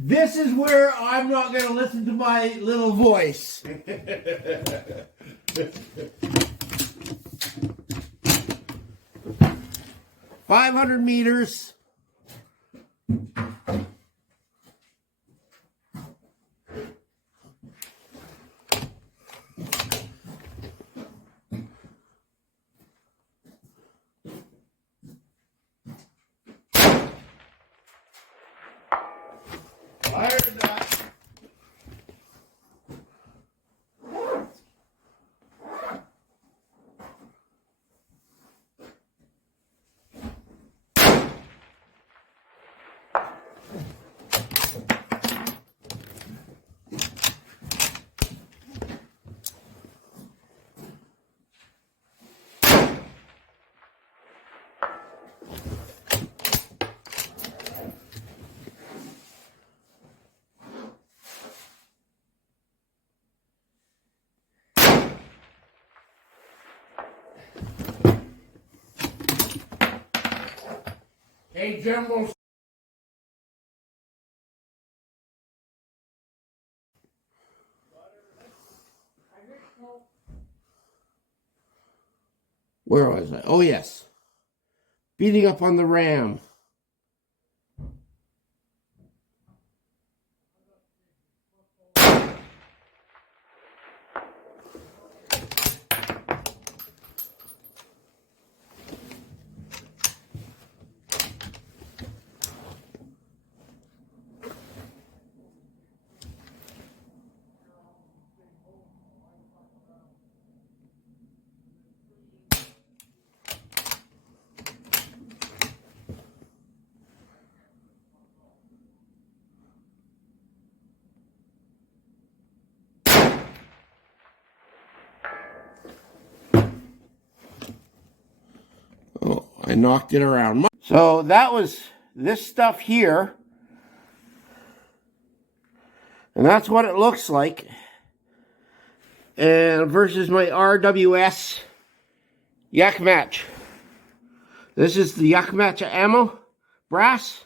This is where I'm not going to listen to my little voice. 500 meters. I heard that. Hey, Jumbo. Where was I? Oh, yes. Beating up on the ram. I knocked it around. So that was this stuff here. And that's what it looks like. And versus my RWS Yak Match. This is the Yak Match ammo brass.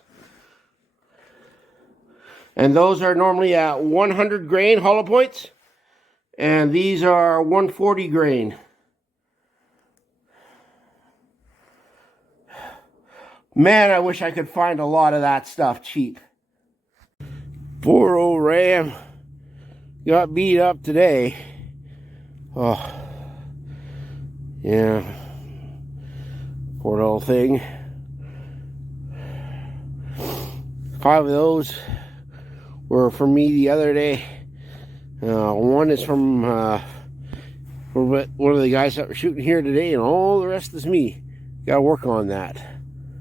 And those are normally at 100 grain hollow points. And these are 140 grain. Man, I wish I could find a lot of that stuff cheap. Poor old ram got beat up today. Oh, yeah. Poor little thing. 5 of those were from me the other day. One is from one of the guys that were shooting here today, and all the rest is me. Got to work on that.